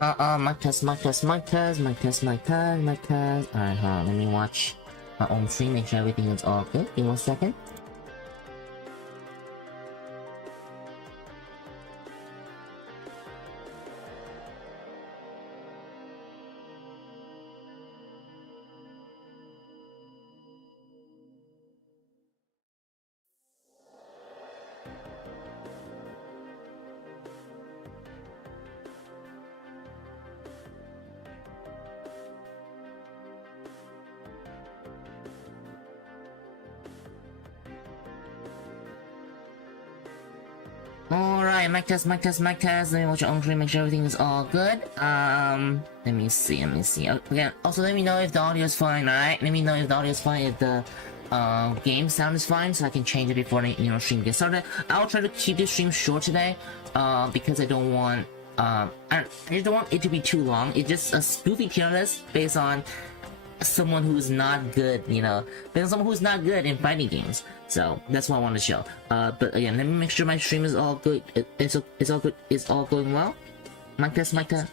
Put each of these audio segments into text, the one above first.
Mic test, mic test, mic test, mic test, mic test, mic test. Alright, hold on, let me watch my own stream, make sure everything is all good. Give me 1 second. Alright, mic test, mic test, mic test. Let me watch your own stream, make sure everything is all good. Let me see. Again, also let me know if the audio is fine, alright? Let me know if the audio is fine, if the game sound is fine, so I can change it before the stream gets started. I'll try to keep this stream short today, because I don't want I just don't want it to be too long. It's just a spoofy tier list based on someone who's not good, based on someone who's not good in fighting games. So that's what I want to show. But again, let me make sure my stream is all good. It's all good. It's all going well. Mic test, mic test.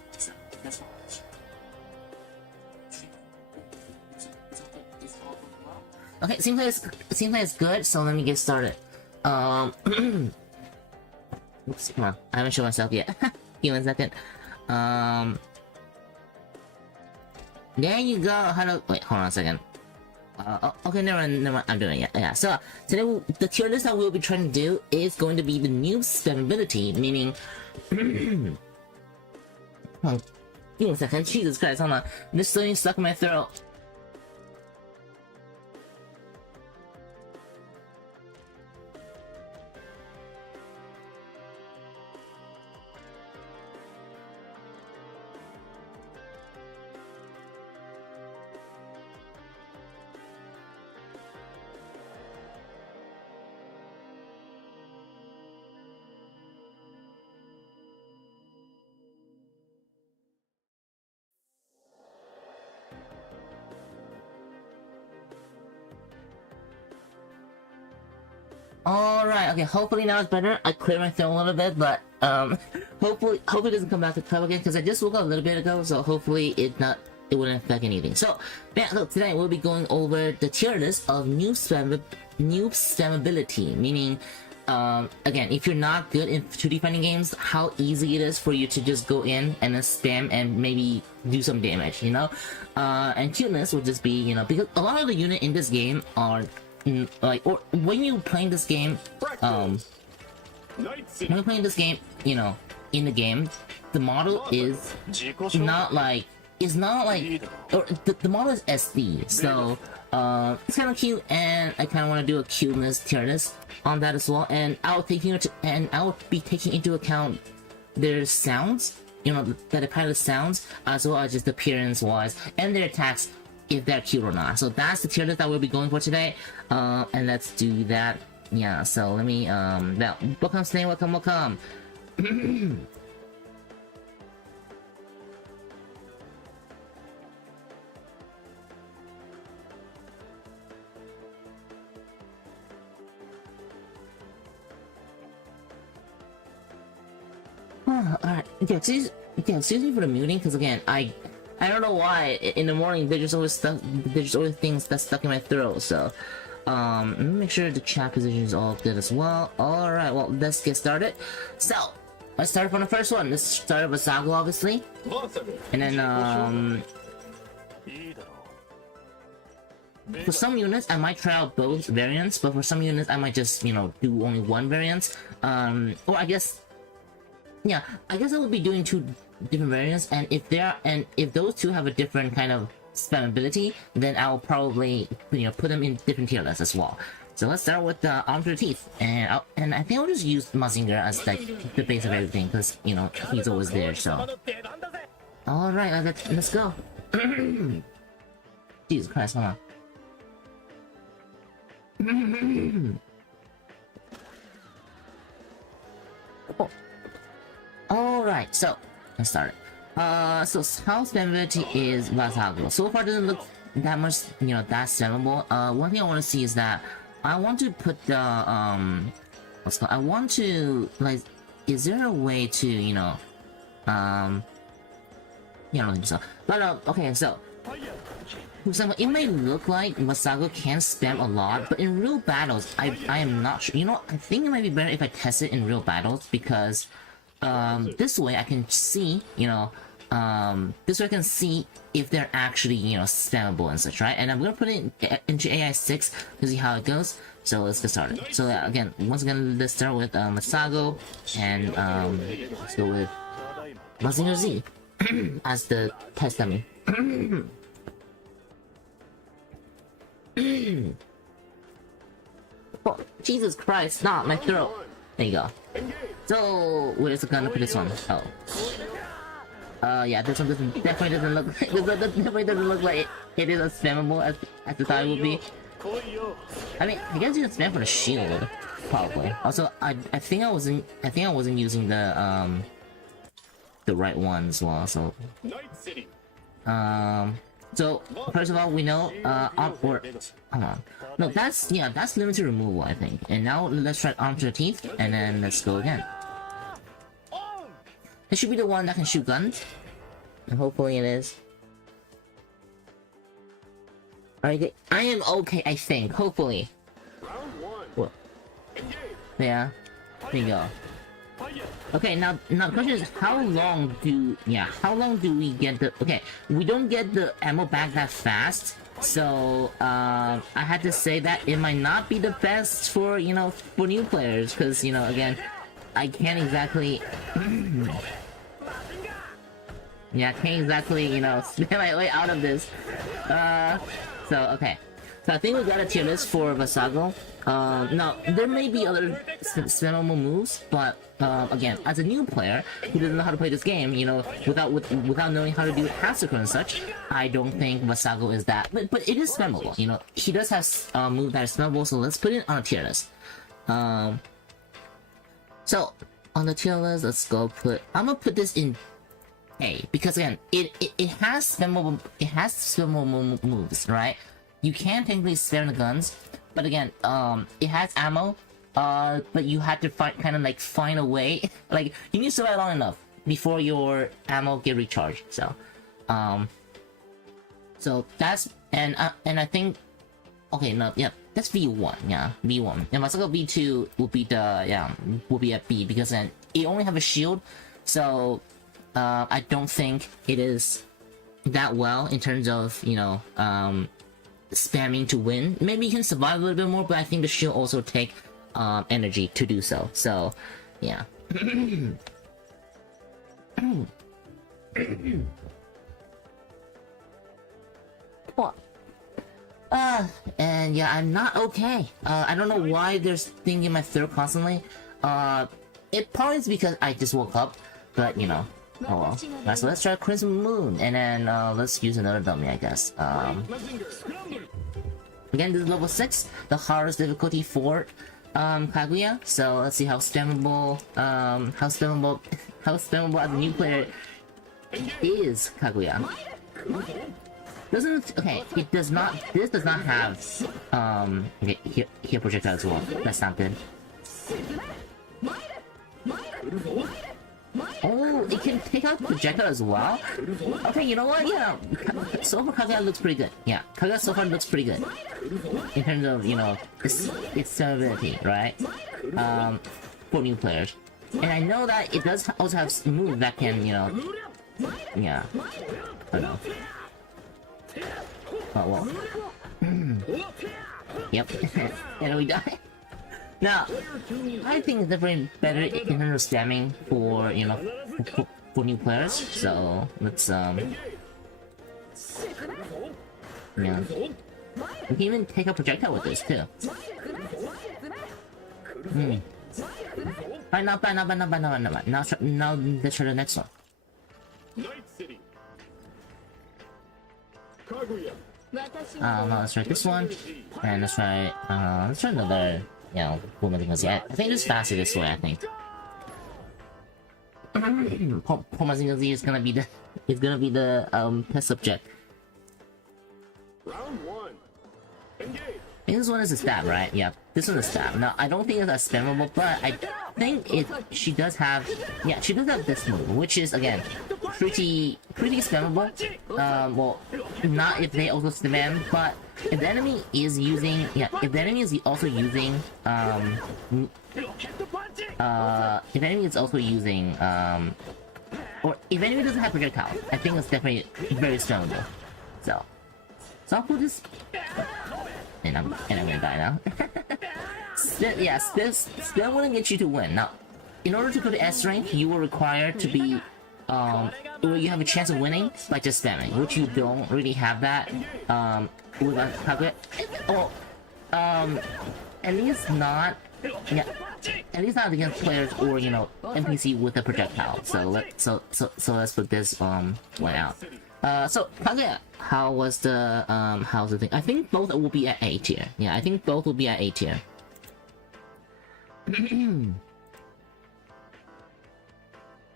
Okay, seems like it's good. So let me get started. Oops, come on. I haven't shown myself yet. Give me 1 second. There you go. How do? Wait, hold on a second. Okay, never mind. I'm doing it. Yeah. So today, the tier list that we'll be trying to do is going to be the new spammability, meaning. Oh, give me 1 second. Jesus Christ, hold on. This thing stuck in my throat. Alright, okay, hopefully now it's better. I cleared my throat a little bit, but hopefully it doesn't come back to trouble again, because I just woke up a little bit ago, so hopefully it wouldn't affect anything. So yeah, look, today we'll be going over the tier list of new spammability, meaning again, if you're not good in 2D fighting games, how easy it is for you to just go in and then spam and maybe do some damage, and cuteness would just be, because a lot of the unit in this game are or when you're playing this game, in the game, the model is not like, or the model is SD, so it's kind of cute, and I kind of want to do a cuteness tier list on that as well, and I'll be taking into account their sounds, that it kind of sounds, as well as just appearance wise, and their attacks, if they're cute or not. So that's the tier list that we'll be going for today, and let's do that. Yeah, so let me now, welcome Snake, welcome. Alright, yeah, excuse me for the muting, because again, I don't know why in the morning there's always things that's stuck in my throat. So let me make sure the chat position is all good as well. Alright, well, let's get started. So let's start from the first one. Let's start with Saga, obviously, and then for some units I might try out both variants, but for some units I might just do only one variant, or I guess I will be doing two different variants, and if those two have a different kind of spammability, then I'll probably put them in different tier lists as well. So let's start with the arm to the teeth, and I think I'll just use Mazinger as like the base of everything, because he's always there. So all right, let's go. Jesus Christ, hold on. Oh. Alright, so let's start. So how spammability is Vassago. So far doesn't look that much, that spammable. One thing I want to see is that I want to put the I want to, like, is there a way to Yeah, I don't think so. But okay, so for example, it may look like Vassago can spam a lot, but in real battles, I am not sure. You know, I think it might be better if I test it in real battles because this way I can see, you know, this way I can see if they're actually, you know, spammable and such, right? And I'm gonna put it into AI 6 to see how it goes. So let's get started. So again, once again, let's start with Vassago, and let's go with Mazinger Z as the test dummy. Oh, Jesus Christ, stop my throat. There you go. So, where is it gonna put this one? Oh. Yeah, this one definitely doesn't look like, definitely doesn't look like it is as spammable as the thought it would be. I mean, I guess you can spam for the shield, probably. Also, I think I wasn't using the right one as well, so so first of all, we know hold on. No, that's limited removal, I think. And now let's try arm to the teeth, and then let's go again. It should be the one that can shoot guns, and hopefully it is. Alright, I am okay, I think. Hopefully. What? Yeah. There you go. Okay, now the question is how long do we get the we don't get the ammo back that fast, so I had to say that it might not be the best for, you know, for new players, because, you know, again, I can't exactly yeah, I can't exactly, you know, spam my way out of this. So okay. So I think we got a tier list for Vassago. Now, there may be other spammable moves, but again, as a new player who doesn't know how to play this game, you know, without knowing how to do Vassago and such, I don't think Vassago is that. But it is spammable, you know. He does have a move that is spammable, so let's put it on a tier list. So on the tier list, let's go put. I'm gonna put this in A because again, it has spammable moves, right? You can technically spam the guns, but again, it has ammo, but you have to find a way, like, you need to survive long enough before your ammo get recharged, so that's, and I think, okay, no, yeah, that's V1, yeah, V1, and Vassago V2 will be will be at B, because then it only have a shield, so, I don't think it is that well in terms of, you know, spamming to win. Maybe you can survive a little bit more, but I think the shield also take energy to do so. So, yeah. And yeah, I'm not okay. I don't know why there's thing in my throat constantly. It probably is because I just woke up, but you know. Oh well. Right, so let's try Crimson Moon, and then let's use another dummy, I guess. Again, this is level 6, the hardest difficulty for Kaguya. So let's see how spammable as a new player is Kaguya. It does not. This does not have here projectile as well. That's not good. Oh, it can take out projectile as well? Okay, you know what? Yeah, so far Kaguya looks pretty good. Yeah, Kaguya so far looks pretty good. In terms of, you know, its stability, right? For new players. And I know that it does also have a move that can, you know... Yeah. I don't know. Oh, well. Yep. And we die. Now, I think it's definitely better in terms of spamming for, you know, for new players. So let's yeah. We can even take a projectile with this too. Alright, not bad. Now let's try the next one. Now let's try this one, and let's try another. You know, Mazinger Z. I think it's faster this way, I think. Mazinger Z is gonna be the test subject. Round 1. Engage. I think this one is a stab, right? Yeah, this one is a stab. Now, I don't think it's as spammable, but I think she does have this move, which is, again, pretty spammable. Well, not if they also spam, but if the enemy is using, yeah, if the enemy is also using, if the enemy is also using, or if enemy doesn't have projectiles, I think it's definitely very spammable. So I'll put this, and I'm gonna die now. Still wouldn't get you to win. Now, in order to go to S rank, you will require to be, you have a chance of winning by just spamming, which you don't really have that, with Kaguya. Well, at least not, yeah, at least not against players or, you know, NPC with a projectile. So let's put this, one out. So Kaguya, how's the thing? I think both will be at A tier. Yeah, I think both will be at A tier.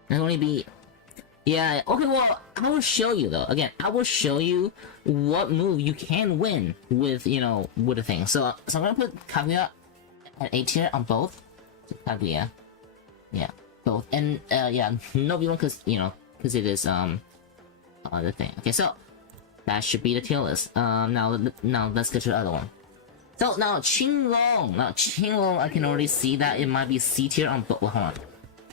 It'll only be, yeah, okay, well, I will show you though. Again, I will show you what move you can win with, you know, with a thing. So I'm gonna put Kaguya at A tier on both. So Kaguya, yeah, both, and yeah, no B1 because, you know, because it is the thing. Okay, so that should be the tier list. Now let's get to the other one. So now Ching Long. Now Ching Long, I can already see that it might be C tier on both. Well, hold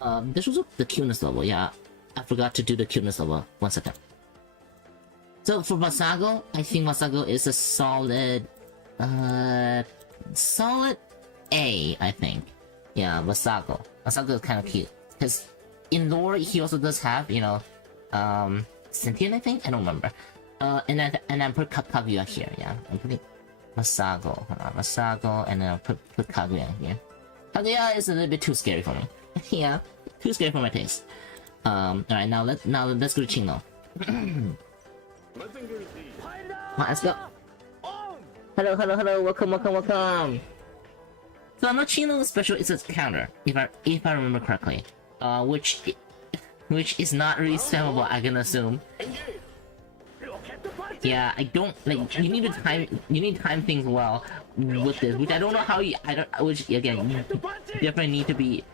on. This was the cuteness level. Yeah, I forgot to do the cuteness level. 1 second. So for Vassago, I think Vassago is a solid, solid A. I think. Yeah, Vassago. Vassago is kind of cute because in lore he also does have, you know, sentient. I think, I don't remember. And then put Kaguya here. Yeah, I'm putting Vassago. Hold on, Vassago, and then I'll put Kaguya here. Kaguya is a little bit too scary for me. Yeah, too scary for my taste. Alright, now let's go to Ching Long. Mazinger Z. Let's go. Hello, welcome. So I'm not Ching Long special, it's a counter, if I remember correctly. Which is not really spammable, I can assume. Yeah, I don't like. You need to time things well with this, which I don't know how you. Which again, you definitely need to be.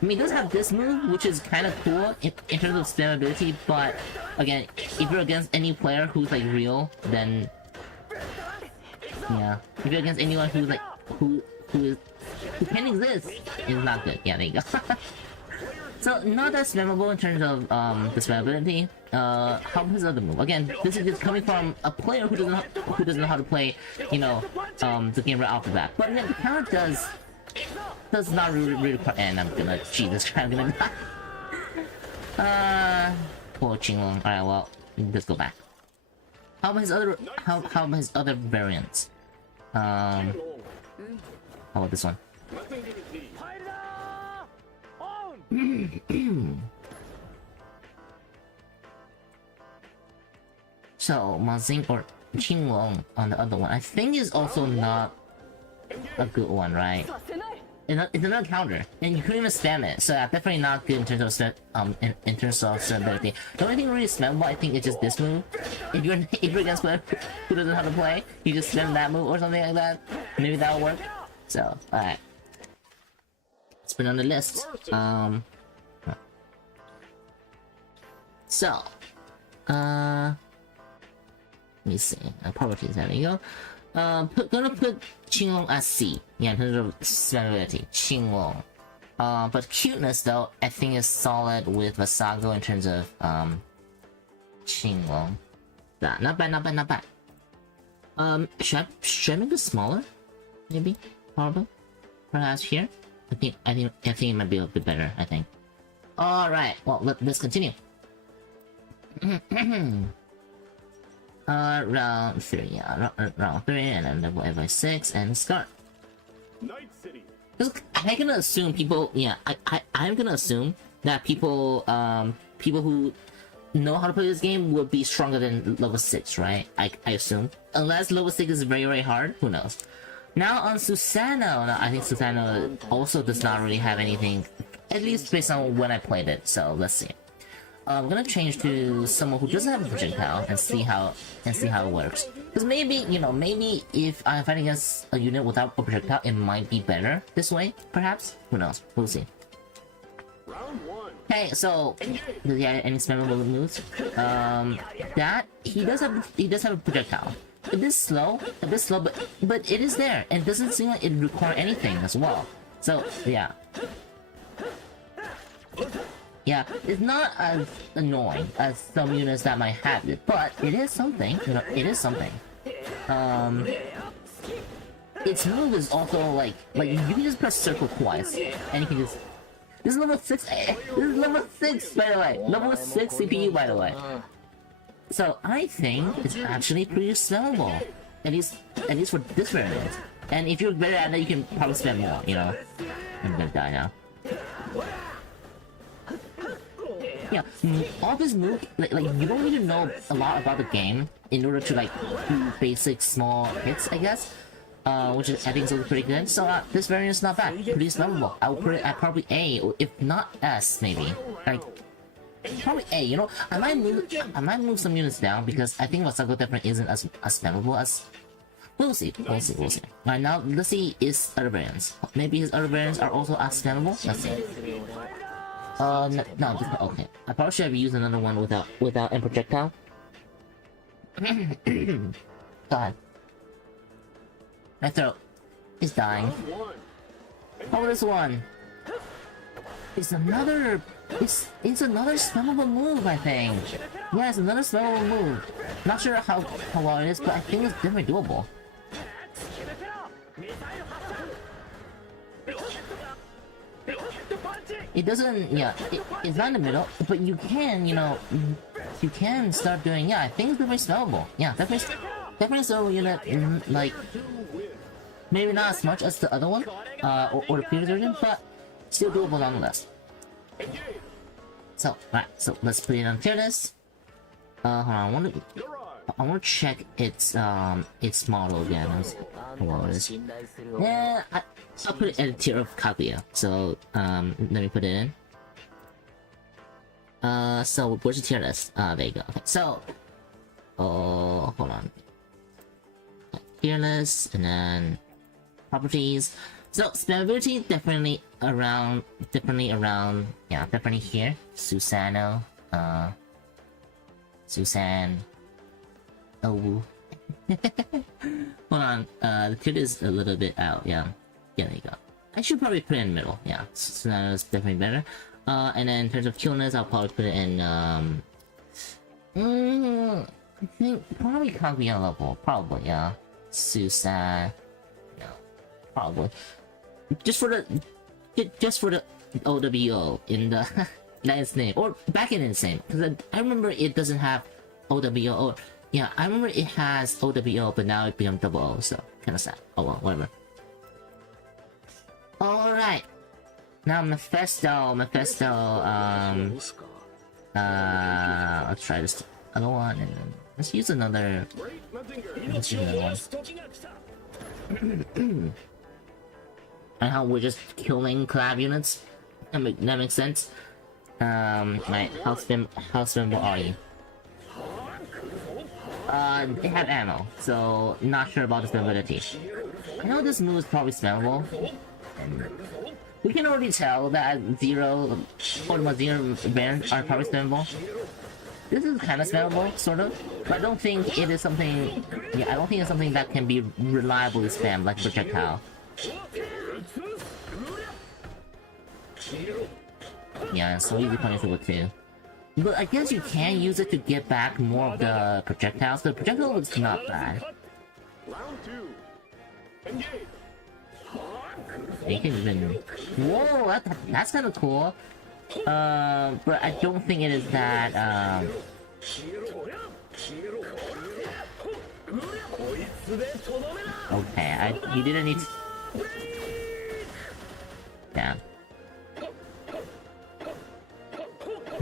I mean, it does have this move, which is kind of cool in terms of spammability, but again, if you're against any player who's like real, then yeah, if you're against anyone who's like who can exist, it's not good. Yeah, there you go. So not that spammable in terms of the spammability. How is the other move? Again, this is just coming from a player who doesn't know how to play, you know, the game right off the bat. But again, the counter does not really require. And I'm gonna Jesus Christ, I'm gonna die. Poor Ching Long. Alright, well, let's go back. How about his other variants? How about this one? So Mazinger or Ching Long on the other one, I think is also not a good one, right? It's another counter, and you couldn't even spam it, so definitely not good in terms of in terms of stability. The only thing really spammable, I think, is just this move. If you're against a player who doesn't know how to play, you just spam that move or something like that. Maybe that'll work. So alright, let's put it on the list. So, let me see. Properties, there you go. Gonna put Ching Long as C. Yeah, in terms of spammability, Ching Long. But cuteness though, I think is solid with Vassago in terms of Ching Long. Not bad. Should I make it smaller? Maybe, probably, perhaps here. I think it might be a bit better. I think. All right. Well, let's continue. Round 3, yeah, round 3, and then level 8 by 6, and start. Night City. I'm gonna assume people, yeah, I'm gonna assume that people who know how to play this game will be stronger than level 6, right? I assume. Unless level 6 is very, very hard, who knows? Now on Susanoo, now, I think Susanoo also does not really have anything, at least based on when I played it, so let's see. I'm gonna change to someone who doesn't have a projectile and see how it works. Because maybe, you know, maybe if I'm fighting against a unit without a projectile, it might be better this way, perhaps? Who knows? We'll see. Round 1. Hey, so does he have any spammable moves? That he does have a projectile. A bit slow, but it is there, and it doesn't seem like it require anything as well. So yeah, yeah, it's not as annoying as some units that might have it, but it is something. You know, it is something. Its move is also like you can just press circle twice, and you can just. This is level 6. This is level 6, by the way. Level 6 CPU, by the way. So I think it's actually pretty spammable, at least for this variant. And if you're better at it, you can probably spam more. You know, I'm gonna die now. Yeah, all this move, like you don't need to know a lot about the game in order to like do basic small hits, I guess. Which is, I think is also pretty good. So this variant is not bad, pretty spammable. I will put it at probably A, or if not S, maybe. Like probably A. You know, I might move some units down because I think Vassago definitely isn't as spammable as. We'll see. Alright, now let's see his other variants. Maybe his other variants are also as spammable. Let's see. No, okay. I probably should have used another one without a projectile. God. My throat is dying. Oh, this one. It's another spammable move, I think. Yeah, it's another spammable move. Not sure how well it is, but I think it's definitely doable. It doesn't, yeah, it's not in the middle, but you can, you know, you can start doing, yeah, I think it's definitely spammable. Yeah, definitely spammable unit, like, maybe not as much as the other one, or the previous version, but still doable nonetheless. So, alright, so let's put it on tier list. Hold on, I want to check its model again. What is it? Yeah, I'll put it at a tier of Kaguya. So, let me put it in. So where's the tier list? There you go. Okay, so, hold on. Tier list, and then properties. So spammability definitely around, yeah, definitely here. Susanoo, Susan. Oh. Hold on, the tier is a little bit out, yeah. Yeah, there you go. I should probably put it in the middle, yeah. Susanoo is definitely better. And then in terms of coolness, I'll probably put it in, I think probably Kaguya level, probably, yeah. Susan, no, probably. Just for the OWO in the Lion's name, or back in Insane, because I remember it doesn't have OWO, or yeah, I remember it has OWO, but now it became double O, so kind of sad. Oh well, whatever. Alright, now Mephisto, let's try this other one, and then let's use another one. And how we're just killing collab units. That makes sense. My house member are you? They have ammo, so not sure about the stability. I know this move is probably spammable, and we can already tell that Zero or Mazinger Z are probably spammable. This is kind of spammable, sort of, but I don't think it is something. Yeah, I don't think it's something that can be reliably spammed like projectile. Yeah, so easy punishable too. But I guess you can use it to get back more of the projectiles. The projectile looks not bad. You can even... Whoa, that's kind of cool. But I don't think it is that, Okay, you didn't need to... Damn.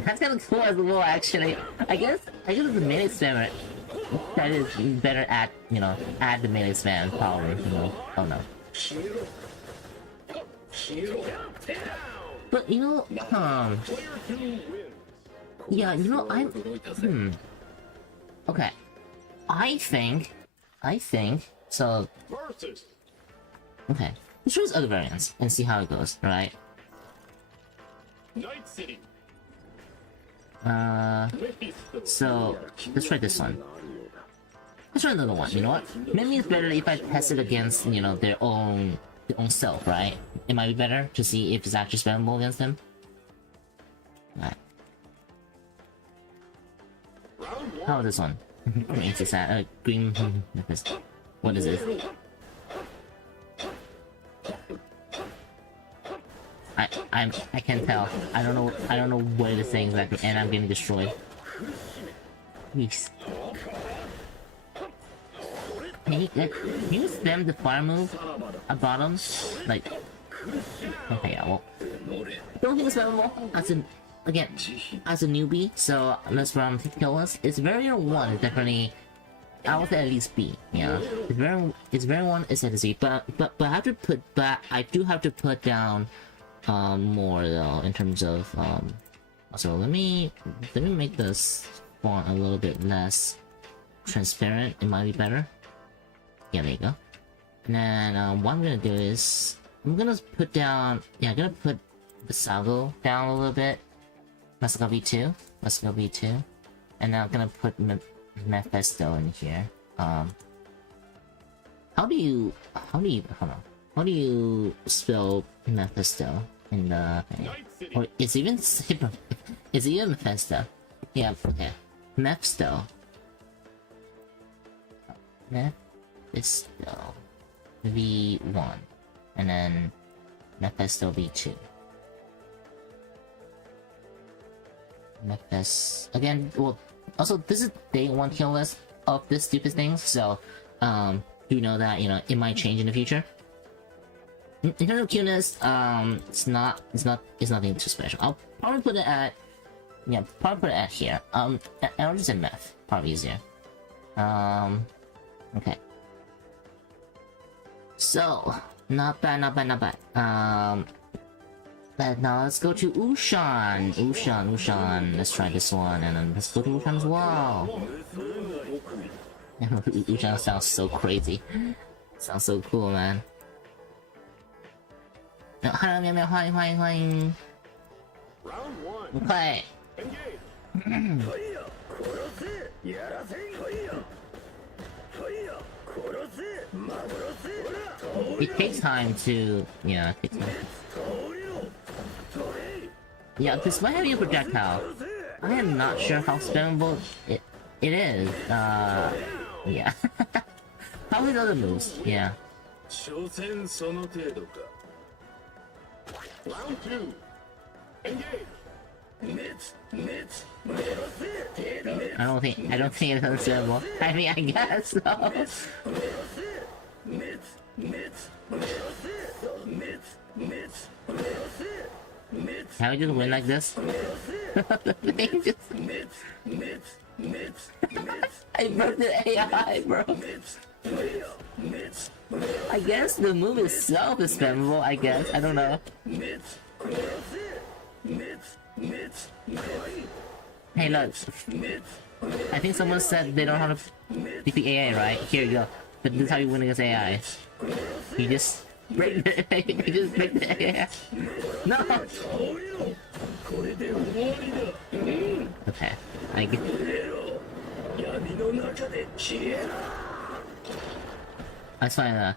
That's kind of cool as well, actually. I guess it's the melee spammer that is better at, you know, at the melee spam, probably, you know. Oh no. But, you know, yeah, you know, okay. I think, so... Okay, let's try other variants and see how it goes, right? Night City. So let's try this one. Let's try another one. You know what? Maybe it's better if I test it against, you know, their own self, right? It might be better to see if it's actually spammable against them. Alright. How about this one? Green. What is it? I can't tell. I don't know what it is saying exactly, and I'm getting destroyed. Jeez. Can you spam the fire move at bottom? Like, okay, yeah, well, don't think it's spammable as a newbie. So let's run kill us. It's very one. It's definitely, I would say at least B. Yeah, it's very one. It's at C. But I do have to put down more though in terms of so let me make this font a little bit less transparent. It might be better. Yeah, there you go. And then what I'm gonna do is I'm gonna put down, yeah, I'm gonna put Vassago down a little bit. Vassago V2, and now I'm gonna put Mephisto in here. How do you spell Mephisto in the thing? Or it's even Mephisto. Yeah, okay. Mephisto. Mephisto V1, and then Mephisto V2. Mephisto again. Well, also this is day 1 kill list of this stupid thing, so do know that, you know, it might change in the future. In terms of cuteness, it's nothing too special. I'll probably put it at, yeah, probably put it at here. I'll just say meth, probably easier. Okay. So, not bad. But now let's go to Ushan. Let's try this one, and then let's go to Ushan as well. Ushan sounds so crazy. Sounds so cool, man. Hello, Meow, 欢迎。快。It takes time to, yeah, it takes time. Yeah, despite having a projectile, I am not sure how spammable it is. Yeah. How with other moves? Yeah. Round 2. Engage. I don't think it's unstable. I mean, I guess so. Can we just win like this? I broke the AI, bro. I guess the move itself is spammable, I guess. I don't know. Hey, look. I think someone said they don't know how to defeat AI, right? Here you go. But this is how you win against AI. You just break the AI. No! Okay. I get... That's fine,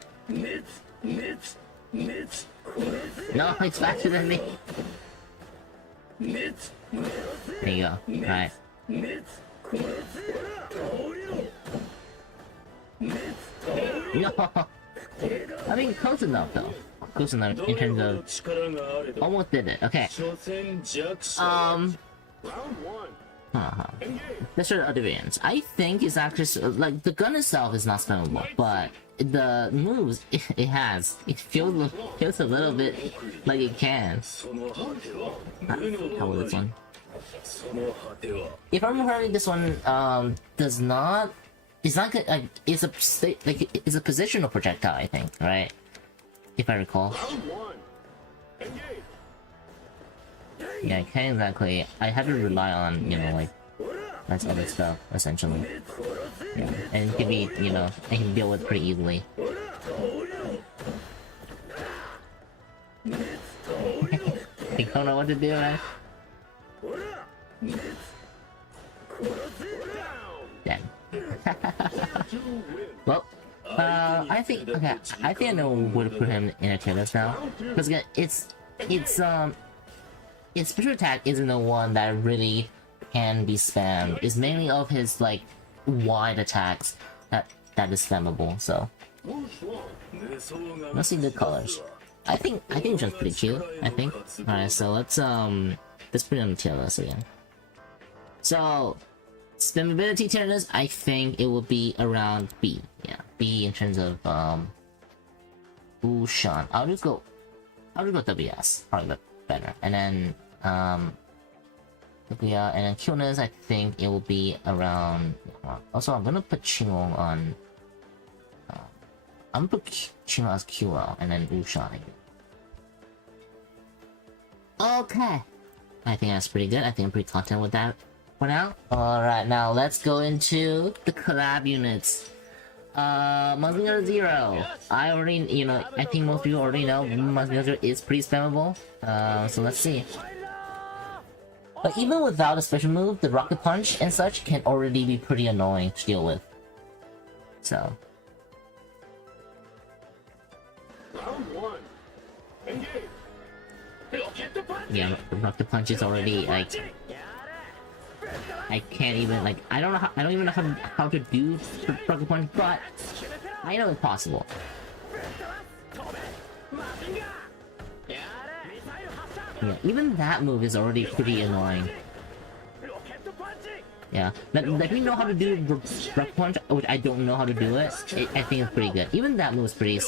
No, it's faster than me. There you go. Alright. No! I mean, close enough though. Close enough in terms of... Almost did it. Okay. Round 1. Let's try the other variants. I think it's actually like the gun itself is not spammable, but the moves it has, it feels a little bit like it can. How was this one? If I'm remembering, this one does not. It's not good. Like it's a positional projectile, I think, right? If I recall. Yeah, I can't exactly. I had to rely on, you know, like that's other stuff essentially. Yeah, and it can be, you know, I can deal with pretty easily. I don't know what to do, man. Well, I think okay. I think I know where to put him in a tier list now, because again, his special attack isn't the one that really can be spammed. It's mainly of his like wide attacks that is spammable. So let's see the colors. I think it's just pretty cute. I think. All right, so let's put it on the tier list again. So spammability tier list, I think it will be around B. Yeah, B in terms of Ushan. I'll just go WS. Probably better. And then Kaguya, and then cuteness, I think it will be around. Also, I'm gonna put Ching Long on. I'm gonna put Ching Long as QL, and then Ushan. Okay, I think that's pretty good. I think I'm pretty content with that for now. All right, now let's go into the collab units. Mazinger Z. I already, I think most people already know Mazinger Z is pretty spammable. So let's see. But even without a special move, the rocket punch and such can already be pretty annoying to deal with. So. Round 1. Engage. Yeah, rocket punch is already like. I can't even like. I don't even know how to do rocket punch, but I know it's possible. Yeah, even that move is already pretty annoying. Yeah, like we know how to do rocket punch, which I don't know how to do it. I think it's pretty good. Even that move is pretty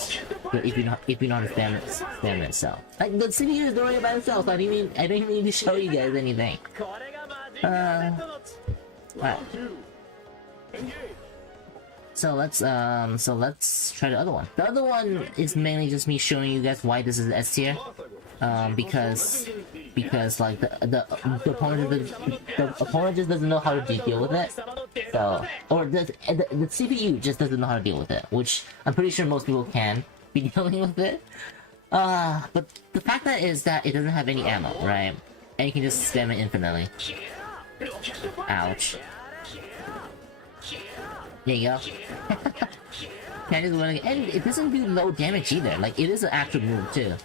good if you know how to spam it. So, like the CPU is doing it by itself. I don't even need to show you guys anything. Alright. So let's try the other one. The other one is mainly just me showing you guys why this is S tier. Because like the opponent just doesn't know how to deal with it. So, or the CPU just doesn't know how to deal with it, which I'm pretty sure most people can be dealing with it. But the fact that is that it doesn't have any ammo, right? And you can just spam it infinitely. Ouch. There you go. Can't just win, and it doesn't do low damage either. Like it is an actual move too.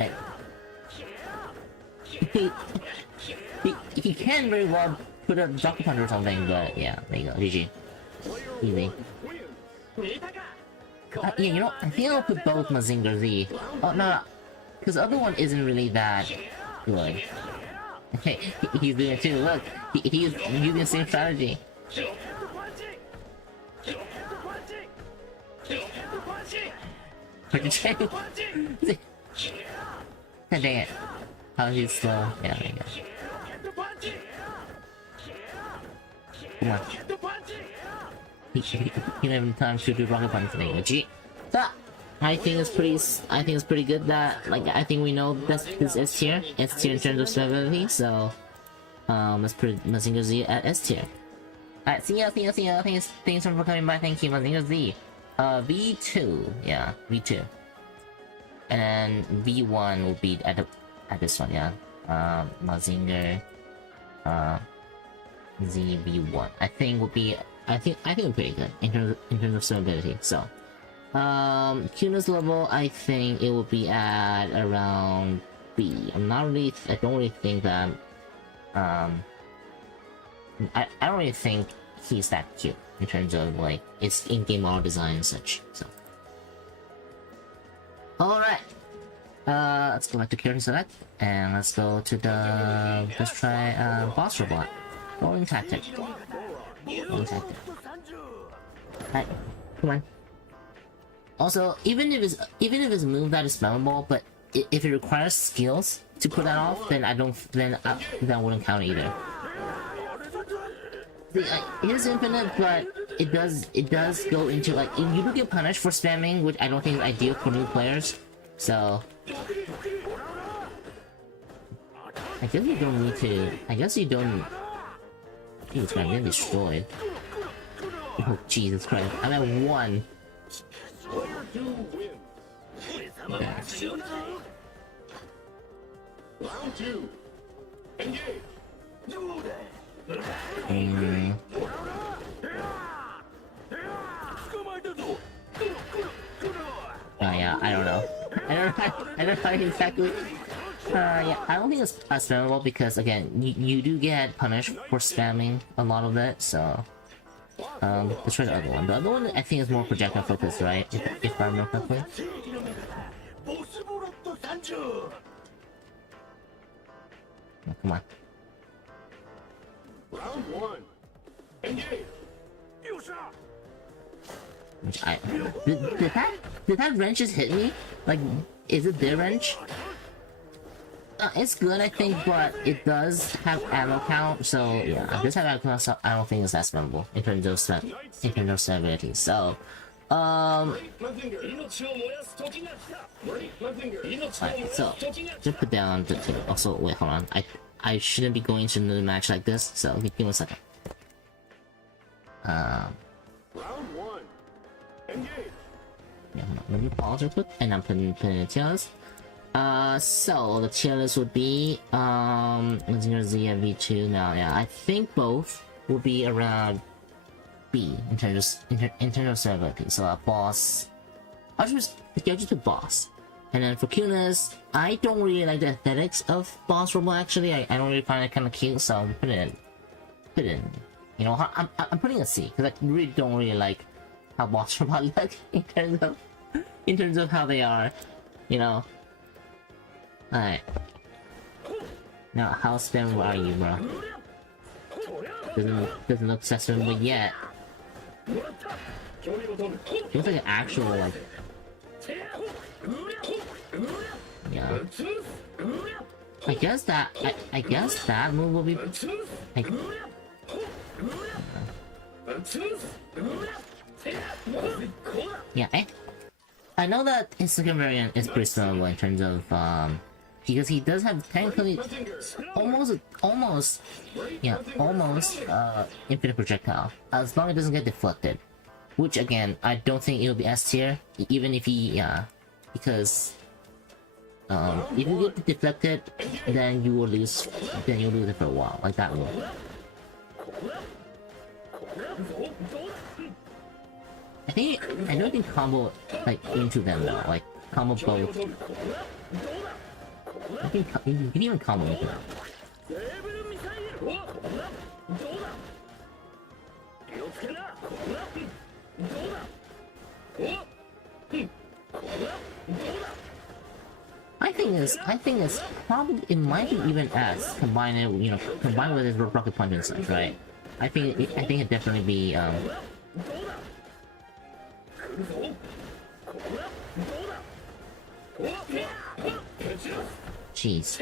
Like, he can very well put a rocket punch or something, but yeah, there you go. GG. Easy. Yeah, I think I'll put both Mazinger Z. Oh no, because the other one isn't really that good. Hey, he's doing it too. Look, he's using the same strategy. God dang it. How he's slow. Yeah, there you go. Come on. He didn't have time to do rocket punch today. Gee. So, I think it's pretty good that, like, I think we know this S tier. S tier in terms of stability, so, let's put Mazinger Z at S tier. Alright, see ya. Thanks for coming by. Thank you, Mazinger Z. V2. Yeah, V2. And then V1 will be at this one, yeah. Mazinger Z V1. I think will be we're pretty good in terms of stability. So cuteness level, I think it will be at around B. I don't really think that I don't really think he's that cute in terms of like its in-game model design and such. So alright. Let's go back to character select and let's go to let's try boss robot. Rolling tactic. Alright, come on. Also, even if it's a move that is spammable, but if it requires skills to put that off, then I wouldn't count either. It is infinite, but it does go into like you do get punished for spamming, which I don't think is ideal for new players. So I guess you don't need to. I guess you don't. It's gonna get destroyed. Oh Jesus Christ! I'm at 1. Okay. Round 2. Engage. I don't know. I don't know exactly. Yeah, I don't think it's spammable because again, you do get punished for spamming a lot of it. So, let's try the other one. The other one I think is more projectile focused, right? If I remember correctly. Oh, come on. Round one. Engage. Which did that wrench just hit me? Like, is it their wrench? It's good, I think, but it does have ammo count, so yeah, it does have ammo count, so I don't think it's that spammable in terms of stability. So, alright, so just put down the thing. Also, wait, hold on. I shouldn't be going to another match like this, so give me a second. Round one. Engage. Yeah, hold on. Let me pause real quick, and I'm putting the tier list. So the tier list would be Mazinger Z and V2 now. Yeah, I think both will be around B in terms of stability. So boss, I'll just put boss. And then for cuteness, I don't really like the aesthetics of boss robot. Actually, I don't really find it kind of cute, so I'm putting it. You know, I'm putting a C because I really don't really like how boss robot look in terms of how they are. You know. Alright. Now, how spammable are you, bro? Doesn't look spammable yet. It looks like an actual, like... Yeah. I guess that move will be... Like... Yeah, I know that his second variant is pretty spammable in terms of, because he does have technically almost infinite projectile as long as it doesn't get deflected, which again I don't think it'll be S tier even if he because if you get deflected then you will lose it for a while, like that one. I don't think combo like into them though, like combo both. I think you can even combo into them. I think it's probably, it might be even S combined with his rocket punch and such, right? I think it'd definitely be jeez.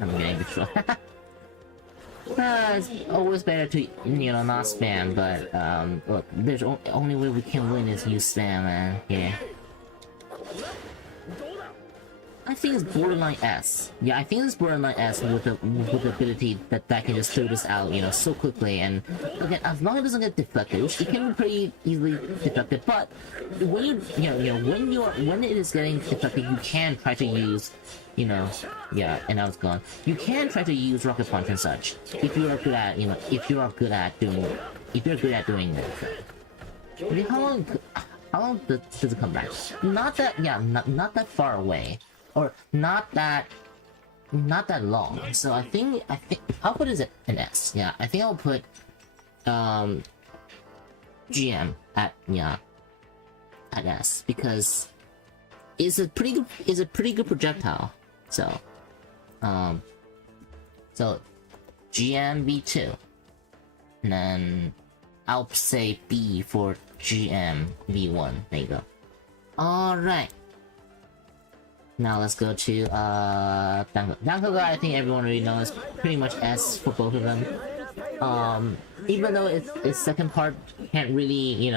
I'm getting destroyed. It's always better to, not spam, but, look, there's only way we can win is use spam, man. Yeah. I think it's borderline S. Yeah, I think it's borderline S with the ability that can just throw this out, so quickly. And again, as long as it doesn't get deflected, which it can be pretty easily deflected. But when when it is getting deflected, you can try to use, yeah, and now it's gone. You can try to use rocket punch and such if you are good at, doing it. I mean, how long does it come back? Not that far away. Or not that long. So I think I'll put it an S. Yeah, I think I'll put GM at S because it's a pretty good projectile. So so GM B2, and then I'll say B for GM B1. There you go. All right. Now let's go to Dancouga. I think everyone already knows pretty much S for both of them. Even though its second part can't really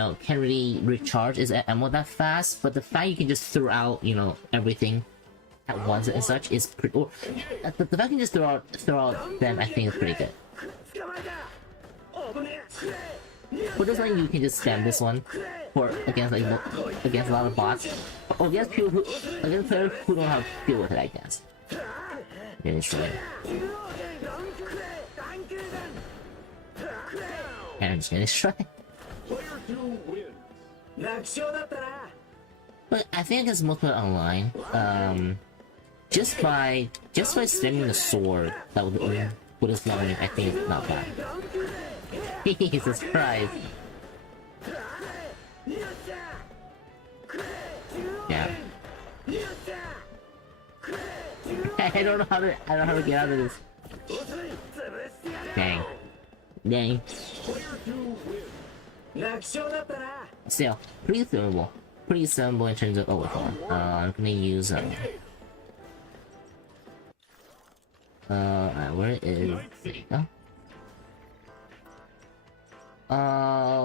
recharge its ammo that fast, but the fact you can just throw out everything at once and such is pretty. Or, the fact you can just throw out them, I think is pretty good. For this one, you can just spam this one against a lot of bots, or against players who don't have to deal with it, I guess. Then it's right. And I'm just gonna try. two wins. But I think I can most put it online. Just by spamming the sword that would with his leveling, I think it's not bad. Jesus Christ. Yeah. I don't know how to get out of this. Dang. Still, pretty throwable. Pretty summable in terms of overflow. I'm gonna use where is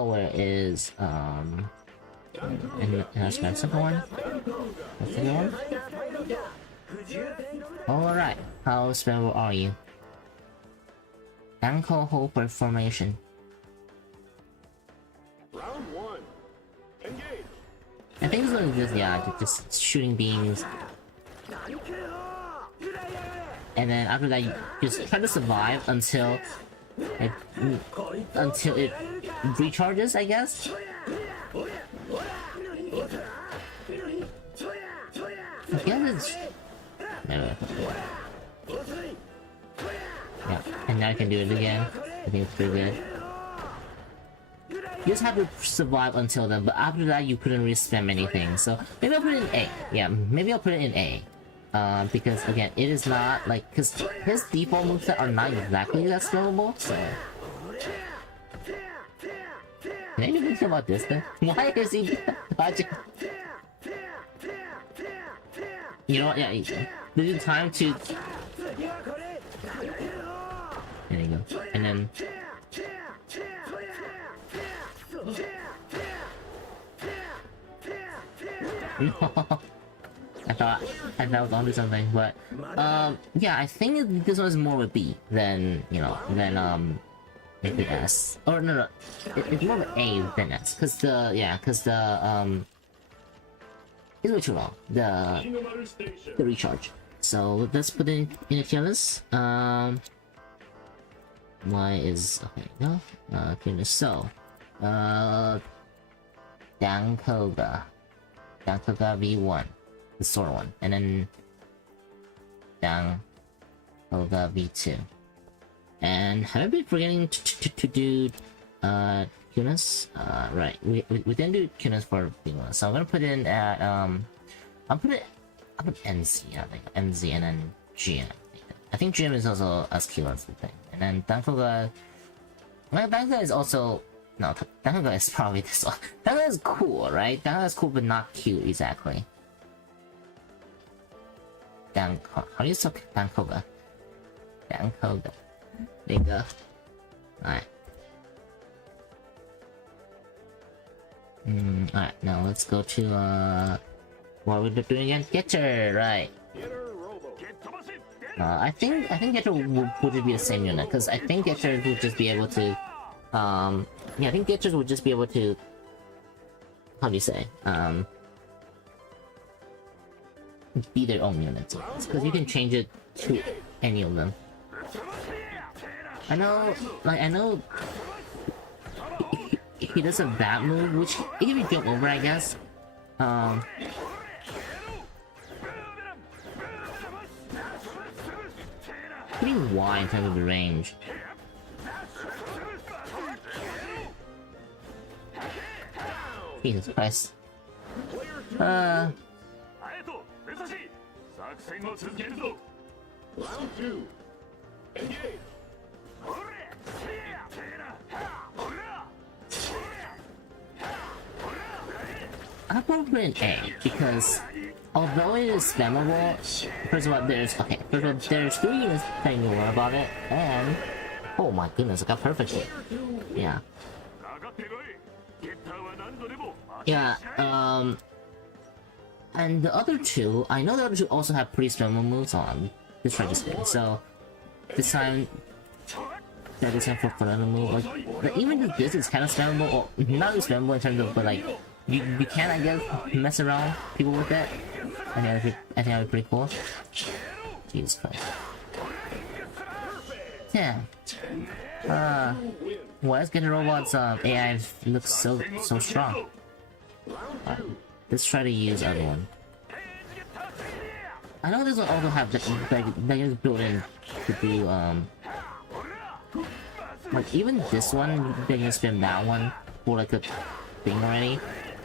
where is and that's my second one. What's the one? Alright, how spammable are you? Dancouga formation. Round one. Engage. I think it's gonna be just shooting beams. And then after that, you just try to survive until it recharges, I guess. I guess it's yeah, and now I can do it again. I think it's pretty good. You just have to survive until then, but after that you couldn't really spam anything. So maybe I'll put it in A. Yeah, maybe I'll put it in A. Because again, it is not like, because his default moveset are not exactly that scalable, so... Can I even think about this then? Why is he dodging? You know what, yeah, this is time to... There you go. And then... I thought I was onto something, but yeah, I think this one is more of a B than, you know, than maybe S. Or no, it's more of an A than S, because the it's way too long. The recharge. So let's put in a tier list. Why is okay? No, so Dancouga V1. The sword one, and then Dancouga V2. And have I been forgetting to do Kunas? Right, we didn't do Kunas for V1, so I'm gonna put in at I'll put NZ, I think NZ, and then GM. I think GM is also as Q as the thing, and then Dancouga. Well, Dancouga is also no. Dancouga is probably this one. Dancouga is cool, right? Dancouga is cool, but not cute exactly. How do you say Dancouga? Dancouga. There you go. Alright. Alright, now let's go to what we're doing again? Getter, right. I think Getter would be the same unit, because I think Getter would just be able to yeah, I think Getter would just be able to, how do you say? Be their own units, because you can change it to any of them. I know he does a that move, which if you jump over, I guess. Pretty wide in terms of the range. Jesus Christ. Round two. Engage. I'll probably put an A, because although it is spammable, first of all, there's 3 units telling you more about it, and oh my goodness, I got perfectly. Yeah. Yeah, and the other two, I know the other two also have pretty spammable moves on. Let's try this thing. So this time, yeah, this time for another move. Like even this is kind of spammable, or not really spammable in terms of, but like you can, I guess, mess around people with it. I think that would be pretty cool. Jesus Christ. Yeah. Why is Getter Robot's AI looks so strong? Let's try to use other one. I know this will also have that is built in to do like even this one they can spin that one for like a thing already.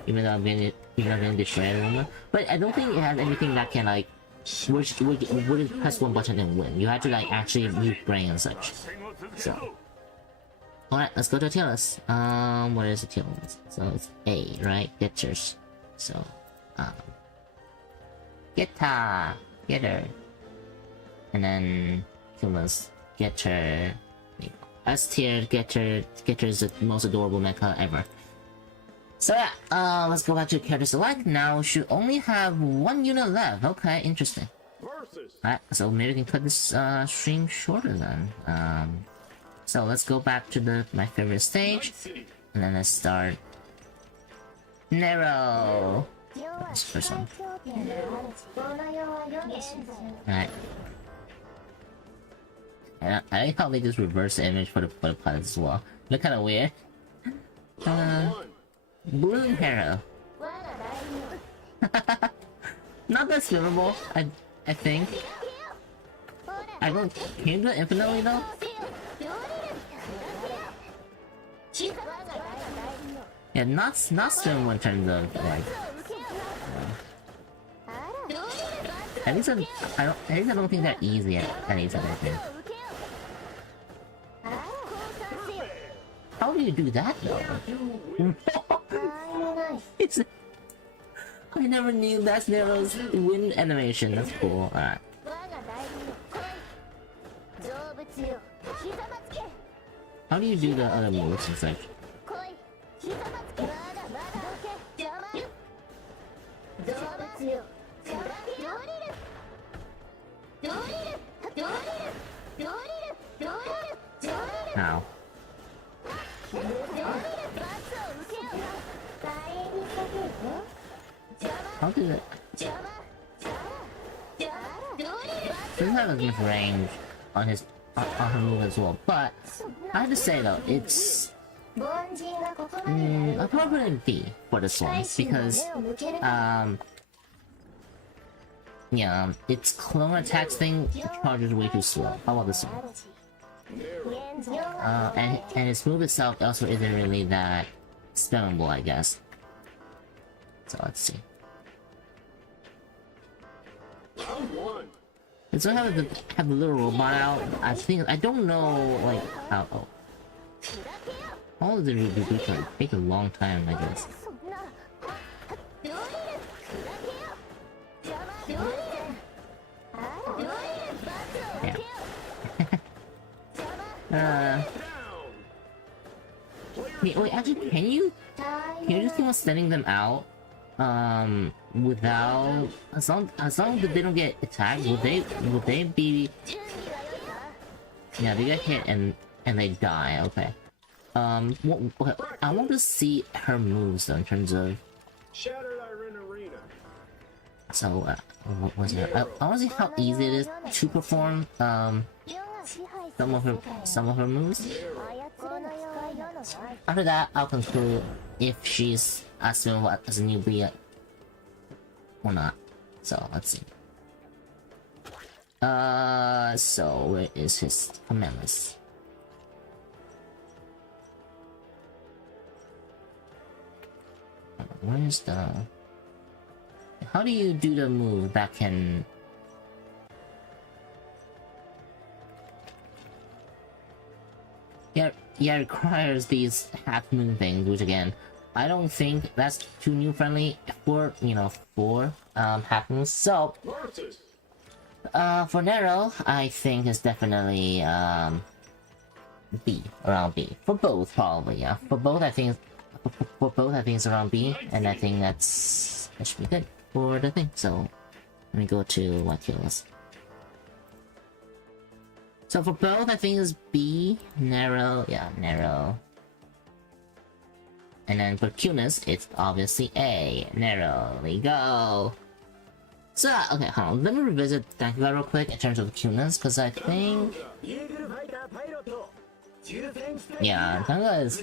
Even though I'm gonna destroy everyone. But I don't think it has anything that can like which would press one button and win. You have to like actually use brain and such. So alright, let's go to tier list. What is the tier list? So it's A, right? Getters. So Getter. And then tier list Getter. S tier Getter is the most adorable mecha ever. So yeah, let's go back to character select. Now we should only have one unit left. Okay, interesting. Alright, so maybe we can cut this stream shorter then. So let's go back to my favorite stage, and then let's start Nero. This first one. Alright. I like how they just reverse the image for the pilots as well. Look kind of weird. Blue Hero. Not that swimmable, I think. I don't. Can you do it infinitely though? Yeah, not swimmable in terms of like. At least I don't think they're easy at least I think. How do you do that though? It's, I never knew that's Nero's wind animation. That's cool. Alright. How do you do the other moves and such? How? How did it? Doesn't have as much range on her move as well, but I have to say though, it's I'll probably put it in B for this one because yeah, its clone attacks thing charges way too slow. How about this one? And its move itself also isn't really that spammable, I guess. So let's see. Let's have the little robot out. I don't know like how. Oh. All of the reboots take a long time, I guess. Yeah. Wait, actually, can you just keep on sending them out? Without as long as they don't get attacked, would they be? Yeah, they get hit and they die. Okay. Okay, I want to see her moves though in terms of. So what was it? I want to see how easy it is to perform some of her moves. After that, I'll conclude if she's as similar as a newbie or not. So let's see. So where is his command list? Where's the? How do you do the move that can? Yeah, it requires these half moon things, which again, I don't think that's too new friendly for half moons. So for Nero, I think it's definitely B, around B. For both probably, yeah. For both I think it's around B, and I think that should be good for the thing. So let me go to what kills. So for both, I think it's B, Nero, yeah, Nero. And then for cuteness, it's obviously A, Nero. There you go. So, okay, hold on. Let me revisit Dancouga real quick in terms of cuteness, because I think Yeah, Dancouga is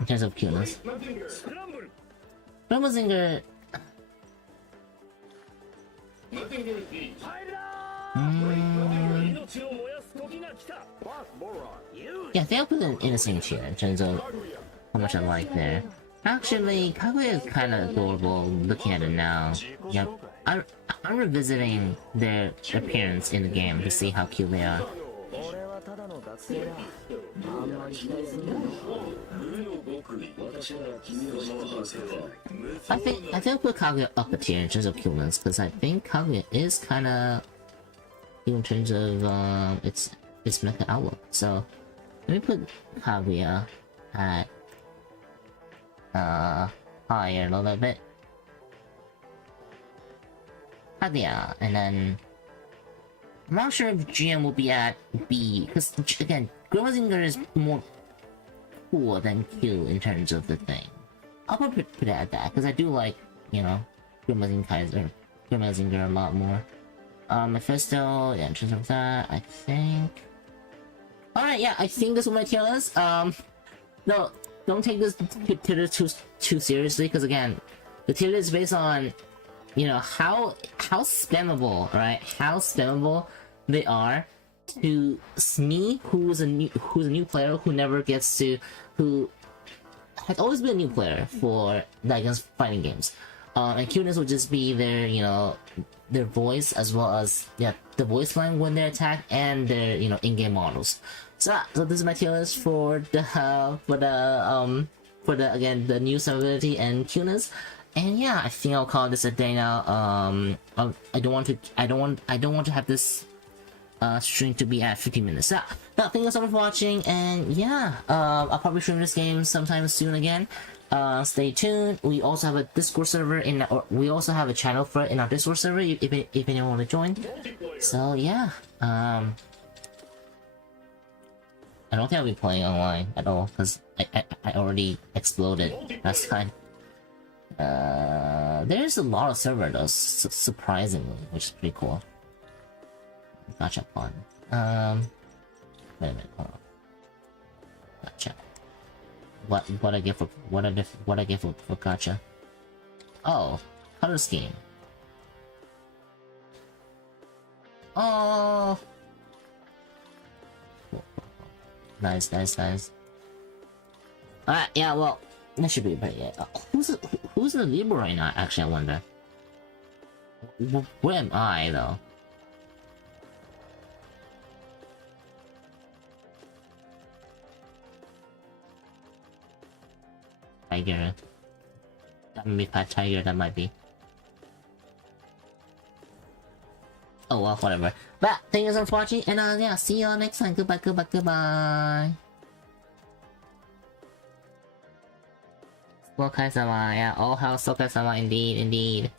in terms of cuteness. Mazinger. Yeah, they put an innocent here in terms of how much I like there. Actually, Kaguya is kind of adorable looking at it now. Yep, I'm revisiting their appearance in the game to see how cute they are. I think put Kaguya up a tier in terms of cuteness because I think Kaguya is kind of in terms of its mecha outlook. So let me put Kaguya at higher a little bit. Kaguya, and then I'm not sure if GM will be at B because again, Mazinger is more cool than Q in terms of the thing. I'll put it at that because I do like, you know, Mazinger a lot more. Mephisto, yeah, in terms of that, I think. Alright, yeah, I think this is my tier list. No, don't take this tier list too seriously, because again, the tier list is based on, you know, how spammable, right? How spammable they are to me, who's a new player who never gets to, who has always been a new player for against fighting games. And cuteness would just be their, you know, their voice as well as the voice line when they attack and their, you know, in-game models. So this is my tier list for the again the new spammability and cuteness. And yeah, I think I'll call this a day now. I don't want to have this stream to be at 50 minutes. So thank you so much for watching, and yeah, I'll probably stream this game sometime soon again. Stay tuned. We also have a Discord server we also have a channel for it in our Discord server if anyone want to join. So yeah, I don't think I'll be playing online at all because I already exploded last time. There's a lot of server though, surprisingly, which is pretty cool. Gotcha fun. Wait a minute, hold on. Gotcha. What I get for gotcha? Oh, color scheme. Oh, nice. Alright, yeah, well, that should be pretty good. Who's in the leaderboard right now? Actually, I wonder. Where am I though? Tiger. That might be Fat Tiger, that might be. Oh well, whatever. But thank you so much for watching, and yeah, see you all next time. Goodbye. Sokai-sama, yeah, all hail Sokai-sama, indeed.